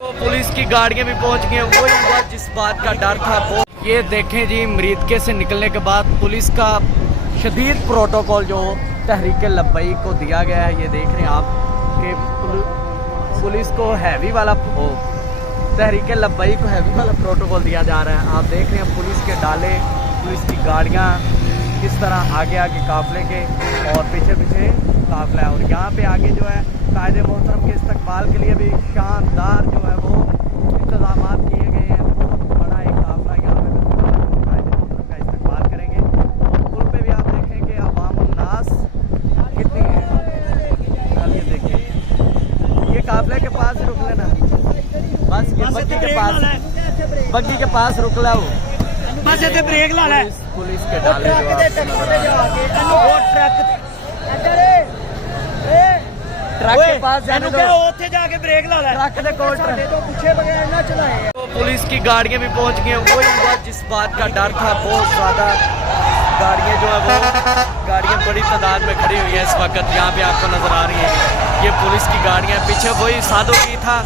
तो पुलिस की गाड़ियां भी पहुंच गई। वही हुआ जिस बात का डर था वो। ये देखें जी, मरीदके से निकलने के बाद पुलिस का शदीद प्रोटोकॉल जो तहरीक लब्बई को दिया गया है। ये देख रहे हैं आप कि पुलिस को हैवी वाला तहरीक लब्बई को हैवी वाला प्रोटोकॉल दिया जा रहा है। आप देख रहे हैं पुलिस के डाले, पुलिस की गाड़ियाँ किस तरह आगे आगे काफले के और पीछे पीछे काफला है। और यहाँ पे आगे जो है कायदे मोहतरम के इस्तकबाल के लिए भी शानदार जो है वो इंतजाम किए गए हैं। बहुत बड़ा एक काफला यहाँ पे कायदे मोहतरम का इस्तकबाल करेंगे। और पुल पे भी आप देखेंगे अवामुन्नास कितनी है। अब ये देखिए, ये काफले के पास रुक लेना, बस ये बग्गी के पास रुक ला वो बस इतने ब्रेक ला ले। पुलिस के डाले ट्रक के पास जाने दो, ਉੱਥੇ ਜਾ ਕੇ ब्रेक ला ले। ट्रक के कोल तो पीछे बगैर ना चलाए। तो पुलिस की गाड़ियां भी पहुंच गई। वही हुआ जिस बात का डर था। बहुत ज़्यादा गाड़ियां जो है वो गाड़ियां बड़ी तादाद में खड़ी हुई है इस वक्त। यहाँ पे आपको नजर आ रही है ये पुलिस की गाड़ियां। पीछे वही साधो की था,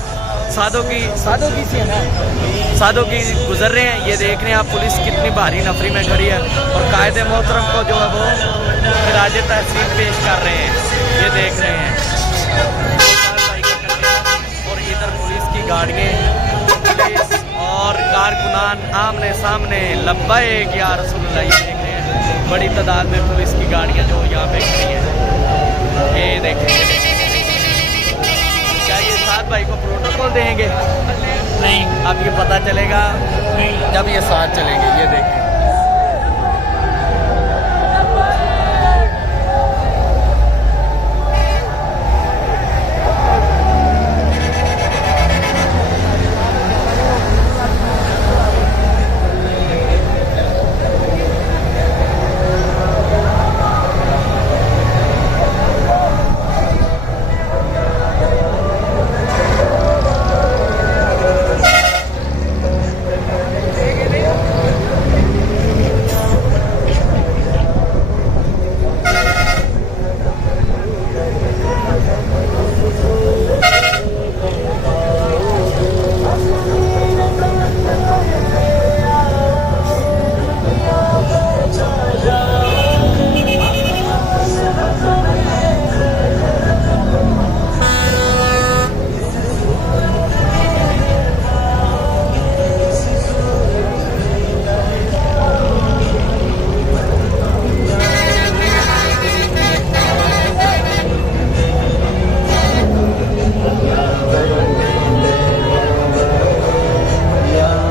साधो की से है ना, साधो की गुजर रहे हैं। ये देख रहे हैं आप पुलिस कितनी भारी नफरी में खड़ी है और कायदे मोहतरम को जो है वो खिराज तहसीन पेश कर रहे हैं। ये देख रहे हैं और इधर पुलिस की गाड़ियाँ, पुलिस और कारकुनान आमने सामने लब्बैक या रसूलुल्लाह। ये देख रहे हैं बड़ी तादाद में पुलिस की गाड़ियाँ जो यहाँ पे खड़ी हैं। ये देखेंगे क्या ये साथ भाई को प्रोटोकॉल देंगे? नहीं, अब ये पता चलेगा जब ये साथ चलेंगे। ये देखें